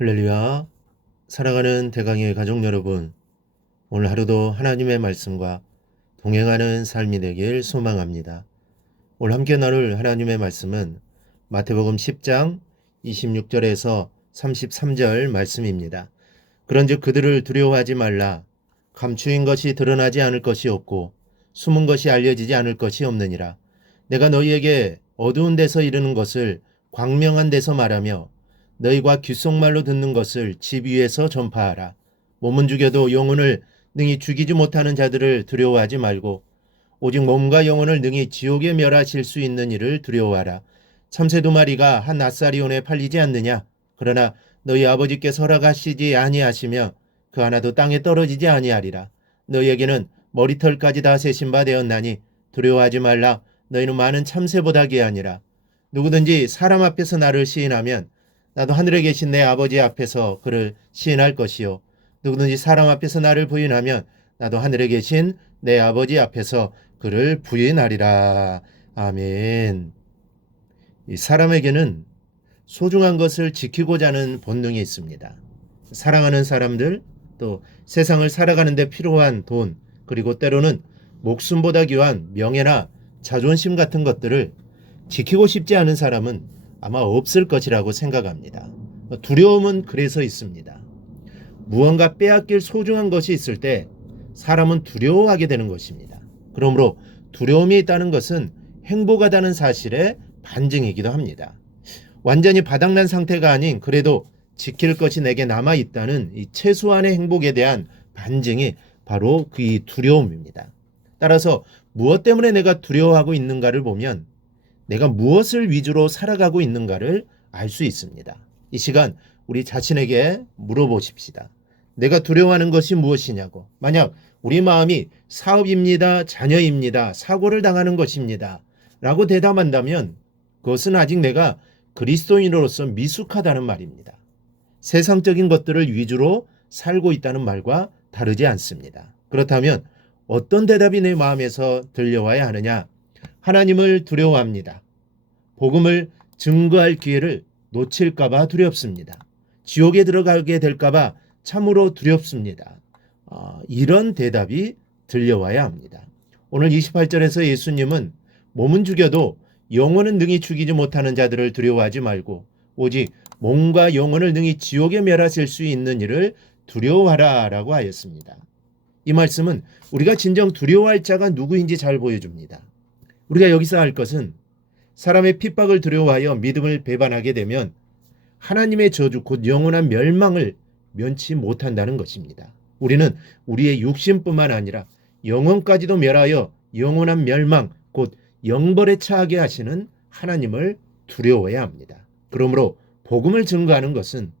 할렐루야. 사랑하는 대강의 가족 여러분, 오늘 하루도 하나님의 말씀과 동행하는 삶이 되길 소망합니다. 오늘 함께 나눌 하나님의 말씀은 마태복음 10장 26절에서 33절 말씀입니다. 그런즉 그들을 두려워하지 말라. 감추인 것이 드러나지 않을 것이 없고 숨은 것이 알려지지 않을 것이 없느니라. 내가 너희에게 어두운 데서 이르는 것을 광명한 데서 말하며 너희가 귓속말로 듣는 것을 집 위에서 전파하라. 몸은 죽여도 영혼을 능히 죽이지 못하는 자들을 두려워하지 말고 오직 몸과 영혼을 능히 지옥에 멸하실 수 있는 이를 두려워하라. 참새 두 마리가 한 낫사리온에 팔리지 않느냐? 그러나 너희 아버지께서 허락하시지 아니하시며 그 하나도 땅에 떨어지지 아니하리라. 너희에게는 머리털까지 다 세신 바 되었나니 두려워하지 말라. 너희는 많은 참새보다 귀하니라. 누구든지 사람 앞에서 나를 시인하면 나도 하늘에 계신 내 아버지 앞에서 그를 시인할 것이요. 누구든지 사람 앞에서 나를 부인하면 나도 하늘에 계신 내 아버지 앞에서 그를 부인하리라. 아멘. 이 사람에게는 소중한 것을 지키고자 하는 본능이 있습니다. 사랑하는 사람들, 또 세상을 살아가는 데 필요한 돈, 그리고 때로는 목숨보다 귀한 명예나 자존심 같은 것들을 지키고 싶지 않은 사람은 아마 없을 것이라고 생각합니다. 두려움은 그래서 있습니다. 무언가 빼앗길 소중한 것이 있을 때 사람은 두려워하게 되는 것입니다. 그러므로 두려움이 있다는 것은 행복하다는 사실의 반증이기도 합니다. 완전히 바닥난 상태가 아닌 그래도 지킬 것이 내게 남아있다는 이 최소한의 행복에 대한 반증이 바로 그 두려움입니다. 따라서 무엇 때문에 내가 두려워하고 있는가를 보면 내가 무엇을 위주로 살아가고 있는가를 알 수 있습니다. 이 시간 우리 자신에게 물어보십시다. 내가 두려워하는 것이 무엇이냐고. 만약 우리 마음이 사업입니다, 자녀입니다, 사고를 당하는 것입니다 라고 대답한다면 그것은 아직 내가 그리스도인으로서 미숙하다는 말입니다. 세상적인 것들을 위주로 살고 있다는 말과 다르지 않습니다. 그렇다면 어떤 대답이 내 마음에서 들려와야 하느냐? 하나님을 두려워합니다. 복음을 증거할 기회를 놓칠까봐 두렵습니다. 지옥에 들어가게 될까봐 참으로 두렵습니다. 이런 대답이 들려와야 합니다. 오늘 28절에서 예수님은 몸은 죽여도 영혼은 능히 죽이지 못하는 자들을 두려워하지 말고 오직 몸과 영혼을 능히 지옥에 멸하실 수 있는 이를 두려워하라 라고 하였습니다. 이 말씀은 우리가 진정 두려워할 자가 누구인지 잘 보여줍니다. 우리가 여기서 할 것은 사람의 핍박을 두려워하여 믿음을 배반하게 되면 하나님의 저주 곧 영원한 멸망을 면치 못한다는 것입니다. 우리는 우리의 육신뿐만 아니라 영혼까지도 멸하여 영원한 멸망 곧 영벌에 처하게 하시는 하나님을 두려워해야 합니다. 그러므로 복음을 증거하는 것은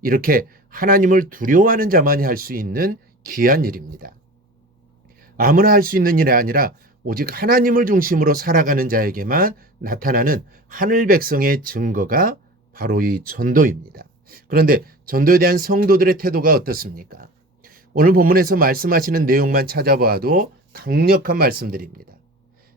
이렇게 하나님을 두려워하는 자만이 할 수 있는 귀한 일입니다. 아무나 할 수 있는 일이 아니라 오직 하나님을 중심으로 살아가는 자에게만 나타나는 하늘 백성의 증거가 바로 이 전도입니다. 그런데 전도에 대한 성도들의 태도가 어떻습니까? 오늘 본문에서 말씀하시는 내용만 찾아봐도 강력한 말씀들입니다.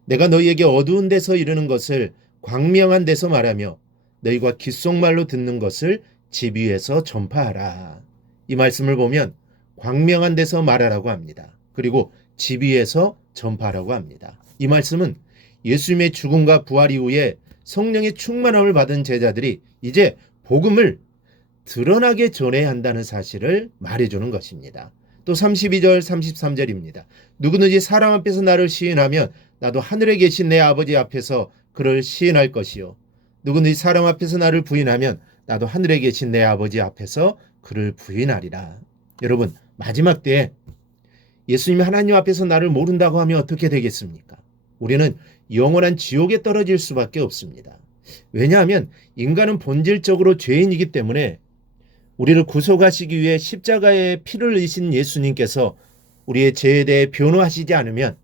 내가 너희에게 어두운 데서 이르는 것을 광명한 데서 말하며 너희가 귓속말로 듣는 것을 집 위에서 전파하라. 이 말씀을 보면 광명한 데서 말하라고 합니다. 그리고 집 위에서 전파하라고 합니다. 이 말씀은 예수님의 죽음과 부활 이후에 성령의 충만함을 받은 제자들이 이제 복음을 드러나게 전해야 한다는 사실을 말해주는 것입니다. 또 32절 33절입니다. 누구든지 사람 앞에서 나를 시인하면 나도 하늘에 계신 내 아버지 앞에서 그를 시인할 것이요. 누구든지 사람 앞에서 나를 부인하면 나도 하늘에 계신 내 아버지 앞에서 그를 부인하리라. 여러분, 마지막 때에 예수님이 하나님 앞에서 나를 모른다고 하면 어떻게 되겠습니까? 우리는 영원한 지옥에 떨어질 수밖에 없습니다. 왜냐하면 인간은 본질적으로 죄인이기 때문에 우리를 구속하시기 위해 십자가에 피를 흘리신 예수님께서 우리의 죄에 대해 변호하시지 않으면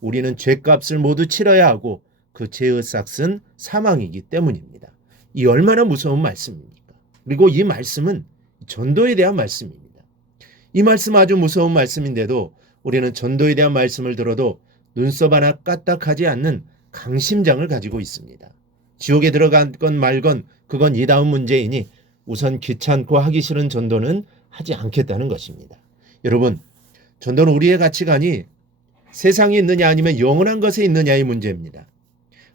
우리는 죄값을 모두 치러야 하고 그 죄의 삭은 사망이기 때문입니다. 이 얼마나 무서운 말씀입니까? 그리고 이 말씀은 전도에 대한 말씀입니다. 이 말씀 아주 무서운 말씀인데도 우리는 전도에 대한 말씀을 들어도 눈썹 하나 까딱하지 않는 강심장을 가지고 있습니다. 지옥에 들어간 건 말건 그건 이 다음 문제이니 우선 귀찮고 하기 싫은 전도는 하지 않겠다는 것입니다. 여러분, 전도는 우리의 가치관이 세상에 있느냐 아니면 영원한 것에 있느냐의 문제입니다.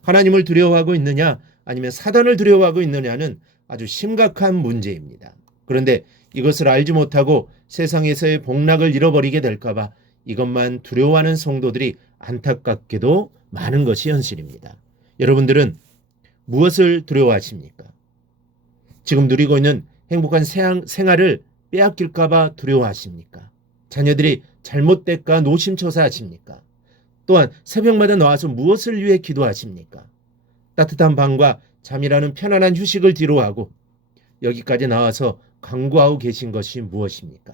하나님을 두려워하고 있느냐 아니면 사단을 두려워하고 있느냐는 아주 심각한 문제입니다. 그런데 이것을 알지 못하고 세상에서의 복락을 잃어버리게 될까봐 이것만 두려워하는 성도들이 안타깝게도 많은 것이 현실입니다. 여러분들은 무엇을 두려워하십니까? 지금 누리고 있는 행복한 생활을 빼앗길까봐 두려워하십니까? 자녀들이 잘못될까 노심초사하십니까? 또한 새벽마다 나와서 무엇을 위해 기도하십니까? 따뜻한 방과 잠이라는 편안한 휴식을 뒤로하고 여기까지 나와서 강구하고 계신 것이 무엇입니까?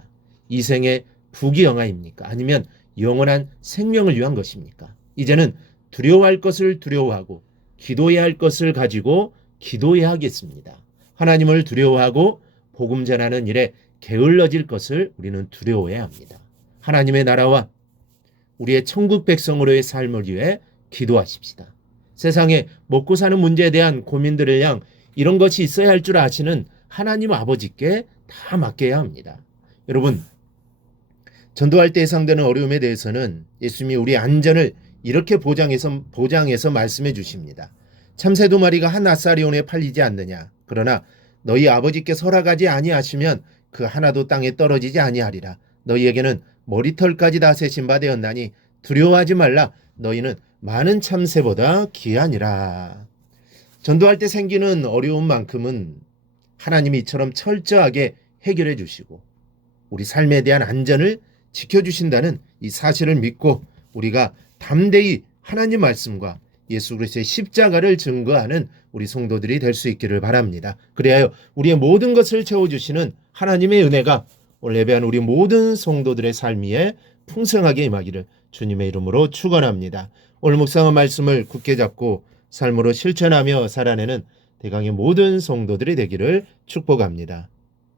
이 생의 부귀영화입니까? 아니면 영원한 생명을 위한 것입니까? 이제는 두려워할 것을 두려워하고 기도해야 할 것을 가지고 기도해야 하겠습니다. 하나님을 두려워하고 복음 전하는 일에 게을러질 것을 우리는 두려워해야 합니다. 하나님의 나라와 우리의 천국 백성으로의 삶을 위해 기도하십시다. 세상에 먹고 사는 문제에 대한 고민들을 향 이런 것이 있어야 할 줄 아시는 하나님 아버지께 다 맡겨야 합니다. 여러분, 전도할 때 예상되는 어려움에 대해서는 예수님이 우리의 안전을 이렇게 보장해서 말씀해 주십니다. 참새 2마리가 한 아사리온에 팔리지 않느냐. 그러나 너희 아버지께서 허락하지 아니하시면 그 하나도 땅에 떨어지지 아니하리라. 너희에게는 머리털까지 다 세신 바 되었나니 두려워하지 말라. 너희는 많은 참새보다 귀하니라. 전도할 때 생기는 어려움만큼은 하나님이 이처럼 철저하게 해결해 주시고 우리 삶에 대한 안전을 지켜주신다는 이 사실을 믿고 우리가 담대히 하나님 말씀과 예수 그리스도의 십자가를 증거하는 우리 성도들이 될 수 있기를 바랍니다. 그래야 우리의 모든 것을 채워주시는 하나님의 은혜가 오늘 예배한 우리 모든 성도들의 삶 위에 풍성하게 임하기를 주님의 이름으로 축원합니다. 오늘 묵상한 말씀을 굳게 잡고 삶으로 실천하며 살아내는 대강의 모든 성도들이 되기를 축복합니다.